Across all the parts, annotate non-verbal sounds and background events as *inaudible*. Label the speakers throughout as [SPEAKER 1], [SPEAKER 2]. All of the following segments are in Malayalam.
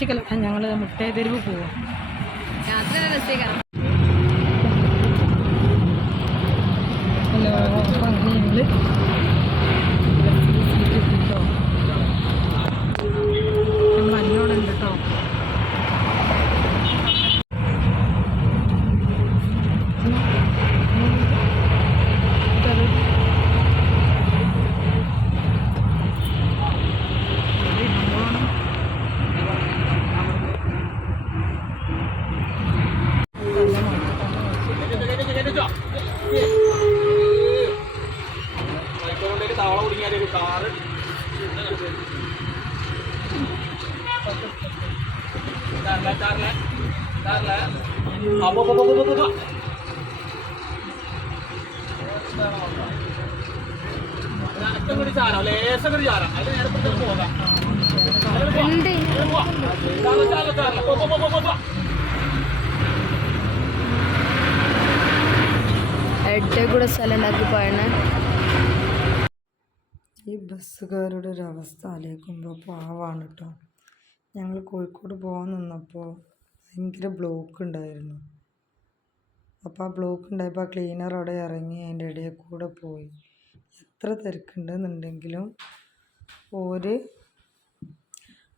[SPEAKER 1] ബീച്ചിലൊക്കെ ഞങ്ങൾ മുട്ടേ തെരുവ് പോവാം ഹലോ അപ്പം ഞങ്ങൾ
[SPEAKER 2] അച്ഛൻ കൂടി ചാരാം ലേശം കൂടി ചാരാം. അതിന് നേരെ പോകാം.
[SPEAKER 3] എട്ടേ കൂടെ സ്ഥലം ഉണ്ടാക്കി പോയണേ.
[SPEAKER 1] ഈ ബസ്സുകാരുടെ ഒരു അവസ്ഥ ആലോചിക്കുമ്പോൾ പാവാണ് കേട്ടോ. ഞങ്ങൾ കോഴിക്കോട് പോകാൻ നിന്നപ്പോൾ ഭയങ്കര ബ്ലോക്ക് ഉണ്ടായിരുന്നു. അപ്പോൾ ആ ബ്ലോക്ക് ഉണ്ടായപ്പോൾ ആ ക്ലീനർ അവിടെ ഇറങ്ങി അതിന്റെ ഇടയിൽ കൂടെ പോയി. എത്ര തിരക്കുണ്ടെന്നുണ്ടെങ്കിലും ഓര്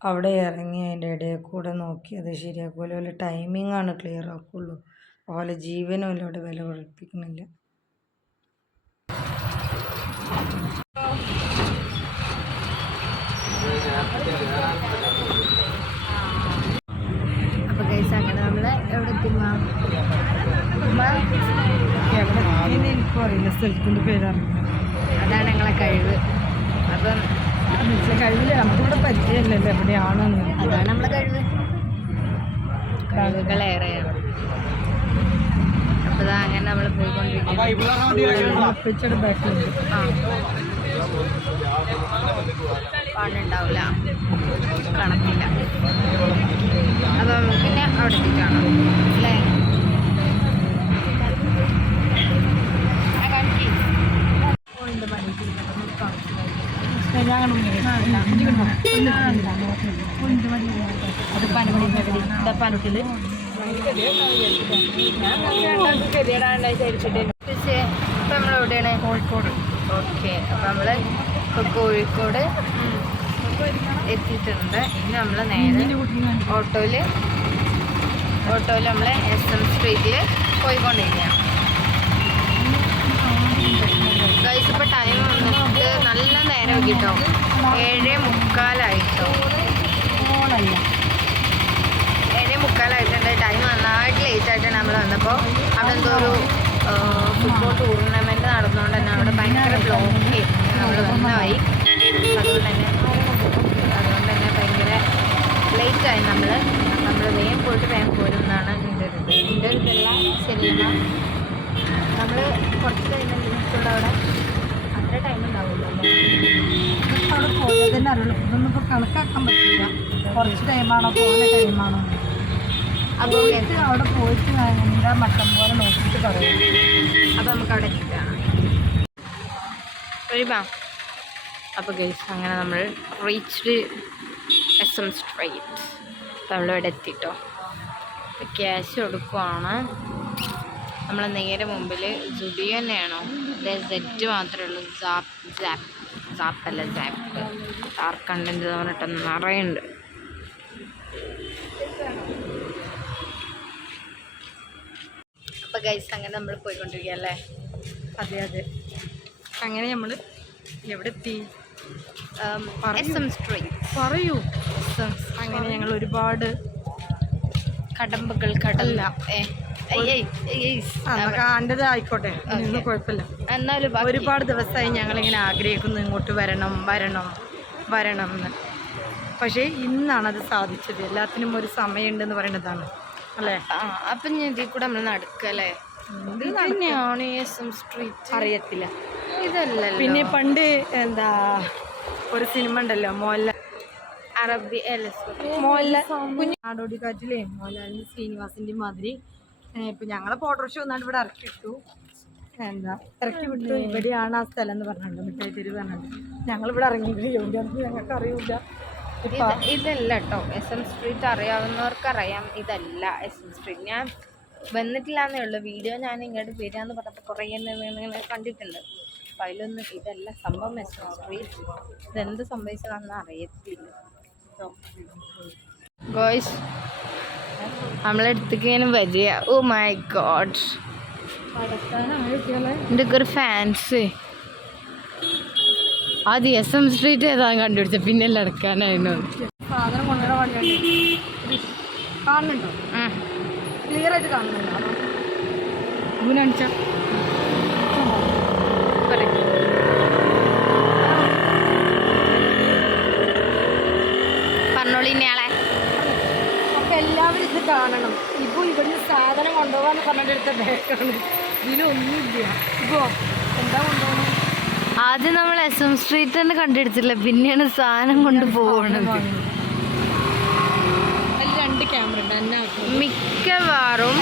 [SPEAKER 1] അവിടെ ഇറങ്ങി അതിന്റെ ഇടയിൽ കൂടെ നോക്കി അത് ശരിയാക്കുമല്ലോ. അല്ല? ടൈമിംഗ് ആണ് ക്ലിയർ ആക്കുള്ളൂ. അതുപോലെ ജീവനും അല്ല അവിടെ വില കുഴപ്പിക്കുന്നില്ല
[SPEAKER 3] അപ്പൊ കൈസ് അങ്ങനെ നമ്മൾ എവിടെ എത്തിമാ
[SPEAKER 1] എവിടെ എത്തിയെന്ന് എനിക്കും അറിയില്ല.
[SPEAKER 3] സ്ഥലത്തിന്റെ ഞങ്ങളെ കഴിവ്. അപ്പം
[SPEAKER 1] കഴിവിൽ കഴിവില്ല നമുക്കിവിടെ പരിചയമില്ലല്ലോ എവിടെയാണെന്ന്.
[SPEAKER 3] അതാണ് നമ്മളെ കഴിവ്. കഴിവുകളേറെയാണ്. അപ്പൊ ദാ അങ്ങനെ നമ്മൾ പോയിക്കൊണ്ടിരിക്കുന്നത്
[SPEAKER 1] ബാക്കിലുണ്ട്
[SPEAKER 3] ആ. കണക്കില്ല. അപ്പം പിന്നെ അവിടെ എത്തിക്കാണോ അല്ലേ ആ, കാണിക്ക്. നമ്മൾ എവിടെയാണ് കോഴിക്കോട്. ഓക്കെ അപ്പൊ നമ്മൾ ഇപ്പൊ കോഴിക്കോട് എത്തിയിട്ടുണ്ട് ഇനി നമ്മൾ നേരെ ഓട്ടോയിൽ ഓട്ടോയിൽ നമ്മൾ എസ് എം സ്ട്രീറ്റിൽ പോയിക്കൊണ്ടിരിക്കുകയാണ് ഗൈസ് ഇപ്പോൾ ടൈം വന്നിട്ട് നല്ല നേരം കിട്ടോ ഏഴ് മുക്കാലായിട്ടോ ഏഴ് മുക്കാലായിട്ടുണ്ട് ടൈം നന്നായിട്ട് ലേറ്റ് ആയിട്ടാണ് നമ്മൾ വന്നപ്പോൾ അവിടെ എന്തോ ഒരു ഫുട്ബോൾ ടൂർണമെന്റ് നടന്നുകൊണ്ട് തന്നെ അവിടെ ഭയങ്കര ബ്ലോക്ക് നമ്മൾ വന്നതായി. അതുകൊണ്ട് തന്നെ അതുകൊണ്ട് തന്നെ ഭയങ്കര ലേറ്റായി നമ്മൾ നമ്മൾ വേഗം പോയിട്ട് വേഗം പോരും എന്നാണ് എന്റെ ഒരു എന്റെ ഒരു ഇതല്ല ശരിയല്ല. നമ്മൾ കുറച്ച് കഴിഞ്ഞാൽ അവിടെ അത്ര ടൈം ഉണ്ടാവുമല്ലോ
[SPEAKER 1] അവിടെ പോയതന്നെ അറിയുള്ളൂ. ഇതൊന്നും ഇപ്പോൾ കണക്കാക്കാൻ പറ്റില്ല. കുറച്ച് ടൈമാണോ പോകുന്ന ടൈമാണോ
[SPEAKER 3] അപ്പോൾ
[SPEAKER 1] അവിടെ പോയിട്ട് എന്താ മട്ടം പോലെ നോക്കിയിട്ട് പറയാം.
[SPEAKER 3] അപ്പോൾ നമുക്ക് അവിടെ എത്തിക്കാം. ഒഴിവാ അപ്പോൾ ഗൈസ് അങ്ങനെ നമ്മൾ റീച്ച്ഡ് എസ് എം സ്ട്രൈറ്റ് നമ്മളിവിടെ എത്തിട്ടോ. അപ്പോൾ ക്യാഷ് കൊടുക്കുവാണ്. നമ്മൾ നേരെ മുമ്പിൽ ജുഡിയോ തന്നെയാണോ? അതെ സെറ്റ് മാത്രമേ ഉള്ളൂ. സാപ്പ് സാപ്പ് സാപ്പല്ല സാപ്പ് ആർക്കണ്ടെന്ന് പറഞ്ഞിട്ട് നിറയുണ്ട് അപ്പോൾ ഗൈസ് അങ്ങനെ നമ്മൾ പോയിക്കൊണ്ടിരിക്കുക അല്ലേ
[SPEAKER 1] അതെ അതെ. അങ്ങനെ നമ്മൾ എവിടെ എത്തി. പറയൂ. അങ്ങനെ ഞങ്ങൾ ഒരുപാട്
[SPEAKER 3] കടമ്പകൾ കടല്ല.
[SPEAKER 1] ആന്റെത് ആയിക്കോട്ടെ. കുഴപ്പമില്ല.
[SPEAKER 3] എന്നാലും.
[SPEAKER 1] ഒരുപാട് ദിവസമായി ഞങ്ങളിങ്ങനെ ആഗ്രഹിക്കുന്നു ഇങ്ങോട്ട് വരണം വരണം വരണം എന്ന്. പക്ഷേ ഇന്നാണ് അത് സാധിച്ചത്. എല്ലാത്തിനും ഒരു സമയമുണ്ടെന്ന് പറയുന്നതാണ്. അല്ലേ?
[SPEAKER 3] അപ്പൊ ഇതിൽ കൂടെ നമ്മൾ നടക്കല്ലേ ഇത് തന്നെയാണ് എസ് എം സ്ട്രീറ്റ്
[SPEAKER 1] അറിയത്തില്ല.
[SPEAKER 3] ഇതല്ലല്ലോ.
[SPEAKER 1] പിന്നെ പണ്ട് എന്താ ഒരു സിനിമ ഉണ്ടല്ലോ മോഹൻലാൽ
[SPEAKER 3] അറബി അല്ല
[SPEAKER 1] മോഹൻലാൽ കുഞ്ഞു നാടോടി കാറ്റിലെ മോഹൻലാലിന്റെ ശ്രീനിവാസിന്റെ മാതിരി. ഇപ്പൊ ഞങ്ങളെ ഓട്ടോറിക്ഷ ഒന്നാണ് ഇവിടെ ഇറക്കിയിട്ടു എന്താ ഇറക്കി വിട്ടു. ഇവിടെയാണ് ആ സ്ഥലം എന്ന് പറഞ്ഞിട്ടുണ്ട് മിഠായി തെരുവ് പറഞ്ഞിട്ടുണ്ട്. ഞങ്ങളിവിടെ ഇറങ്ങിയില്ല എവിടെയാണെന്ന് ഞങ്ങൾക്ക് അറിയില്ല
[SPEAKER 3] ഇതല്ല കേട്ടോ എസ് എം സ്ട്രീറ്റ് അറിയാവുന്നവർക്ക് അറിയാം ഇതല്ല എസ് എം സ്ട്രീറ്റ്. ഞാൻ വന്നിട്ടില്ല എന്നേ ഉള്ളൂ. വീഡിയോ ഞാൻ ഇങ്ങോട്ട് വരികയെന്ന് പറഞ്ഞപ്പോൾ കുറേ ഇങ്ങനെ കണ്ടിട്ടുണ്ട്. അപ്പം അതിലൊന്നും ഇതല്ല. സംഭവം എസ് എം സ്ട്രീറ്റ്. ഇതെന്ത് സംഭവിച്ചതാണെന്ന് അറിയത്തില്ല. ഗോയ്സ് നമ്മളെടുത്തേക്ക് ഇങ്ങനെ വരിക. ഓ മൈ ഗോഡ് ഇതൊക്കെ ഒരു ഫാൻസ് ആദ്യം എസ് എം സ്ട്രീറ്റ് ഏതാണ് കണ്ടുപിടിച്ച. പിന്നെ എല്ലാം എടുക്കാനായിരുന്നു
[SPEAKER 1] സാധനം കൊണ്ടുവരാൻ വഴിയുണ്ട് കാണുന്നുണ്ടോ? ക്ലിയർ ആയിട്ട് കാണുന്നുണ്ടോ? ഇവനടിച്ച
[SPEAKER 3] പറഞ്ഞോളി ഇനിയാളെ
[SPEAKER 1] അപ്പൊ എല്ലാവരും ഇത് കാണണം. ഇപ്പൊ ഇവിടുന്ന് സാധനം കൊണ്ടുപോകാന്ന് പറഞ്ഞിട്ട് എടുത്ത ബാഗാണ് ഇതിലൊന്നുമില്ല. ഇപ്പോ എന്താ കൊണ്ടുപോകണം
[SPEAKER 3] ആദ്യം നമ്മൾ എസ് എം സ്ട്രീറ്റ് തന്നെ കണ്ടുപിടിച്ചില്ല പിന്നെയാണ് സാധനം കൊണ്ട് പോകണത് മിക്കവാറും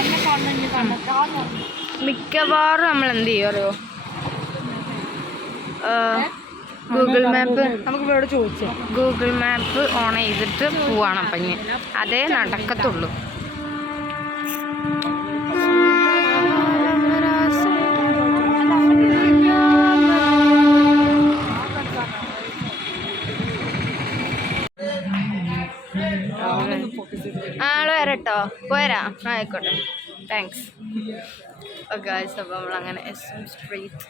[SPEAKER 3] മിക്കവാറും നമ്മൾ എന്ത് ചെയ്യും അറിയോ? ഗൂഗിൾ മാപ്പ്
[SPEAKER 1] നമുക്ക് ഇവിടെ ചോദിച്ചു.
[SPEAKER 3] ഗൂഗിൾ മാപ്പ് ഓൺ ചെയ്തിട്ട് പോവാണ്. അപ്പം അതേ നടക്കത്തുള്ളൂ. ആൾ വരട്ടോ? പോരാ? ആയിക്കോട്ടെ. താങ്ക്സ് ഓക്കെ അപ്പോൾ നമ്മളങ്ങനെ S M street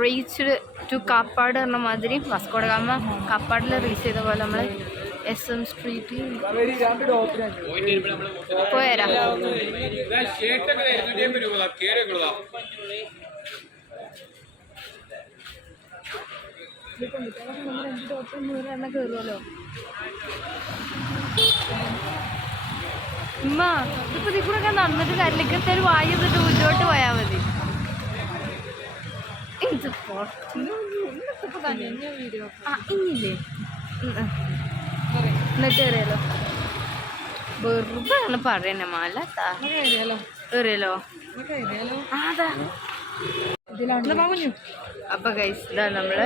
[SPEAKER 3] reached to Kappad പറഞ്ഞ മാതിരി വാസ്കോട് ഗാമ കാപ്പാടിൽ റീച്ച് ചെയ്ത പോലെ നമ്മൾ എസ് എം സ്ട്രീറ്റിൽ പോയരാ.
[SPEAKER 2] ഷേർട്ടൊക്കെ ഇരുന്നൂറ്റി അമ്പത് രൂപ കേരള
[SPEAKER 1] കയറുമല്ലോ
[SPEAKER 3] ഉമ്മ ഇപ്പൊ ഇതിൽ കൂടെ ഒക്കെ നടന്നിട്ട് കല്ലിക്കത്തെ ഒരു വായു എന്നിട്ട് മുന്നോട്ട് പോയാൽ മതി. ഉം. എന്നിട്ട് കയറിയാലോ വെറുതെ ആണ് പറയണേ മല
[SPEAKER 1] കയറിയാലോ കയറിയാലോ
[SPEAKER 3] അതാ. അപ്പൊ ഗൈസ് ഇതാ നമ്മൾ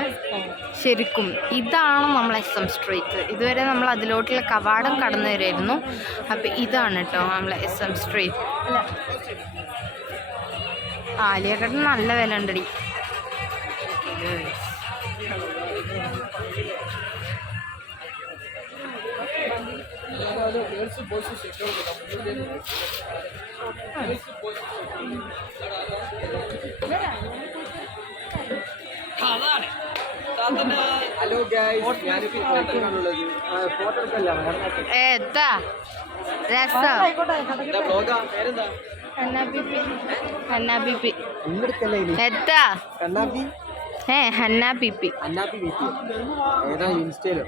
[SPEAKER 3] ശരിക്കും ഇതാണ് നമ്മൾ എസ് എം സ്ട്രീറ്റ് ഇതുവരെ നമ്മൾ അതിലോട്ടുള്ള കവാടം കടന്നു വരായിരുന്നു. അപ്പൊ ഇതാണ് കേട്ടോ നമ്മളെ എസ് എം സ്ട്രീറ്റ് ആലിയക്കട്ടിന് നല്ല വില ഉണ്ടടി.
[SPEAKER 2] ഹലോ ഗൈസ് ഞാനിപ്പോ ഫോട്ടോക്കാണുള്ളത് ഫോട്ടോ എടുക്കല്ല?
[SPEAKER 3] ഏത്താ രസം.
[SPEAKER 2] എന്താ ബ്ലോഗാ പേരെന്താ?
[SPEAKER 3] ഹന്ന ബിപി ഹന്ന ബിപി
[SPEAKER 2] ഇന്നെടുക്കല്ലേ ഇനി?
[SPEAKER 3] എത്താ
[SPEAKER 2] കണ്ണാപ്പി?
[SPEAKER 3] ഏ ഹന്ന ബിപി
[SPEAKER 2] ഏതാ ഇൻസ്റ്റയിലോ?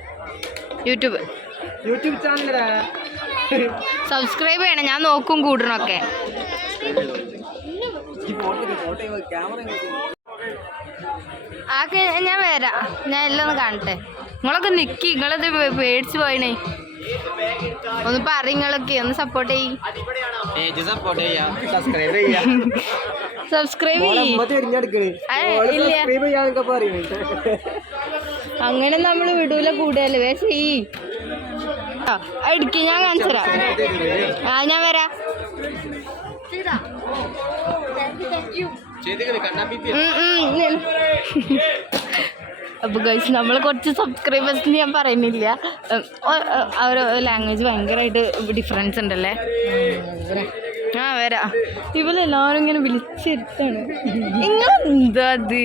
[SPEAKER 3] യൂട്യൂബ്.
[SPEAKER 2] യൂട്യൂബ് ചാനലടാ
[SPEAKER 3] സബ്സ്ക്രൈബ് ചെയ്യണം. ഞാൻ നോക്കും കൂടണൊക്കെ
[SPEAKER 2] ഈ ഫോട്ടോ ഫോട്ടോ ക്യാമറ
[SPEAKER 3] ആക്കെ ഞാൻ വരാം. ഞാൻ എല്ലാം ഒന്ന് കാണട്ടെ. നിങ്ങളൊക്കെ നിക്കി. നിങ്ങളത് പേടിച്ചു പോയണേ ഒന്ന് പറ നിങ്ങളൊക്കെ. ഒന്ന് സപ്പോർട്ട് ചെയ്യ്.
[SPEAKER 2] പേജ് സപ്പോർട്ട് ചെയ്യാം. സബ്സ്ക്രൈബ്
[SPEAKER 3] അങ്ങനെ നമ്മൾ വിടൂല കൂടുതൽ വേ ചെയ്യ്. ഇടുക്കി ഞാൻ കാണിച്ചു തരാം. ആ ഞാൻ വരാം. അപ്പൊ ഗൈസ് നമ്മൾ കുറച്ച് സബ്സ്ക്രൈബേഴ്സിന് ഞാൻ പറയുന്നില്ല. ഒരു ലാംഗ്വേജ് ഭയങ്കരമായിട്ട് ഡിഫറൻസ് ഉണ്ടല്ലേ? ആ വരാ. ഇവരെല്ലാവരും ഇങ്ങനെ വിളിച്ചിരുത്താണ്. നിങ്ങൾ എന്താ അത്?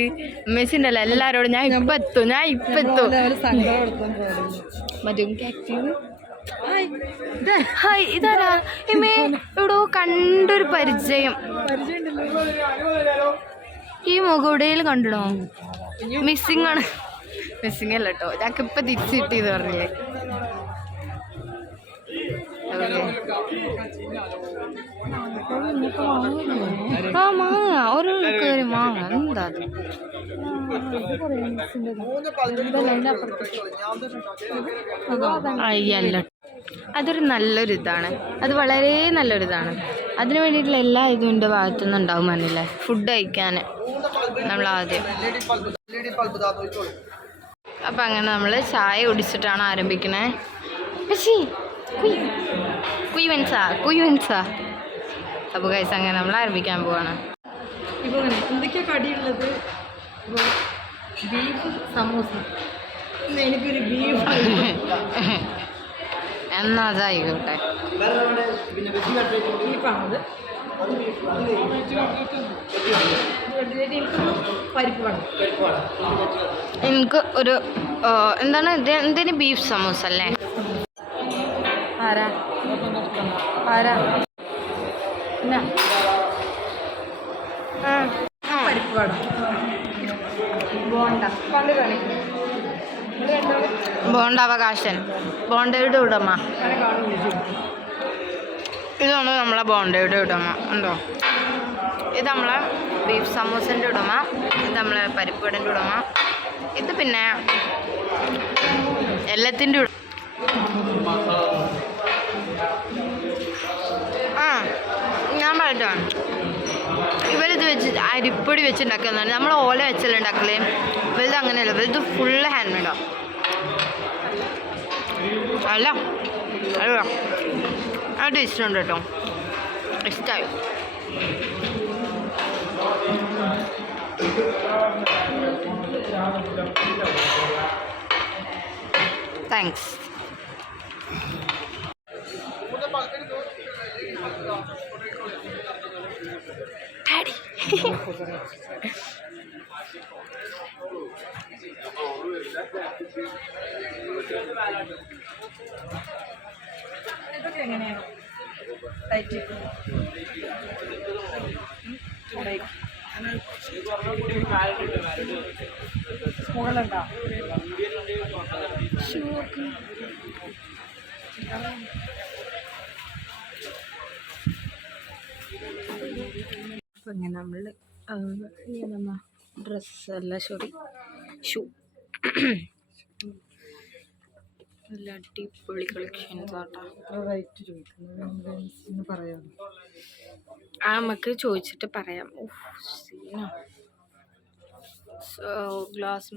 [SPEAKER 3] മെസ്സിന്റെ അല്ല എല്ലാവരോടും ഞാൻ ഇപ്പം എത്തും ഞാൻ ഇപ്പം എത്തും. മറ്റേ ഹായ്. ഇതാരാ? ഇമേ എവിടോ കണ്ടൊരു പരിചയം. ഈ മുഖവിടയിൽ കണ്ടിടോ മിസ്സിംഗ് ആണ്. മിസ്സിംഗ് അല്ല കേട്ടോ ഞങ്ങൾക്ക് ഇപ്പൊ തിരിച്ചു കിട്ടിയെന്ന് പറഞ്ഞില്ലേ. ആ മാങ്ങ. ഒരു കയറി മാങ്ങ. എന്താ അത്? അയ്യല്ല അതൊരു നല്ലൊരു ഇതാണ് അത് വളരെ നല്ലൊരു ഇതാണ് അതിന് വേണ്ടിയിട്ടുള്ള എല്ലാ ഇതും എന്റെ ഭാഗത്തുനിന്ന് ഉണ്ടാവും മനല്ലേ ഫുഡ് കഴിക്കാൻ നമ്മൾ ആദ്യം. അപ്പം അങ്ങനെ നമ്മൾ ചായ കുടിച്ചിട്ടാണ് ആരംഭിക്കണേ. പക്ഷേ കുയ് കുയ് വെൻസാ അപ്പോൾ കൈസ് അങ്ങനെ നമ്മൾ ആരംഭിക്കാൻ പോവാണ്.
[SPEAKER 1] ഇപ്പോൾ എന്തൊക്കെയാണ് കടിയുള്ളത്? ബീഫ് സമൂസ. എനിക്കൊരു ബീഫ് *laughs*
[SPEAKER 3] എന്നാ അതായിക്കോട്ടെ എനിക്ക് ഒരു എന്താണ് എന്തിന് ബീഫ് സമൂസ അല്ലേ?
[SPEAKER 1] ആരാ? ആരാ? എന്നാ? പരിപ്പ് വേണം. ബോണ്ട. പണ്ട് രണ്ടാളും
[SPEAKER 3] ബോണ്ട അവകാശൻ ബോണ്ടയുടെ ഉടമ. ഇതാണ് നമ്മളെ ബോണ്ടയുടെ ഉടമ. ഉണ്ടോ? ഇത് നമ്മളെ ബീഫ് സമൂസന്റെ ഉടമ. ഇത് നമ്മളെ പരിപ്പുവടന്റെ ഉടമ. ഇത് പിന്നെ എല്ലാത്തിന്റെ ഉടമ. ആ ഞാൻ പറയട്ടോ. ഇവരിത് വെച്ച് അരിപ്പൊടി വെച്ച് ഉണ്ടാക്കുന്നതാണ് നമ്മൾ ഓല വെച്ചല്ലേ ഉണ്ടാക്കലേ ഇവരിത് അങ്ങനെയല്ല. ഇവരിത് ഫുള്ള് ഹാൻഡ് മെയ്ഡാണ് അല്ല. അല്ല. ആ ടേസ്റ്റ് ഉണ്ട് കേട്ടോ. ഇഷ്ടമായി താങ്ക്സ്
[SPEAKER 1] ഇതൊക്കെ എങ്ങനെയാണ് ടൈറ്റ് മുകളുണ്ടോ
[SPEAKER 3] അപ്പം ഇങ്ങനെ നമ്മൾ നമ്മ ഡ്രസ്സല്ല സോറി ഷൂ നല്ല അടിപൊളി കളക്ഷൻസ് ആട്ടോ. ആ നമുക്ക് ചോദിച്ചിട്ട് പറയാം. So glass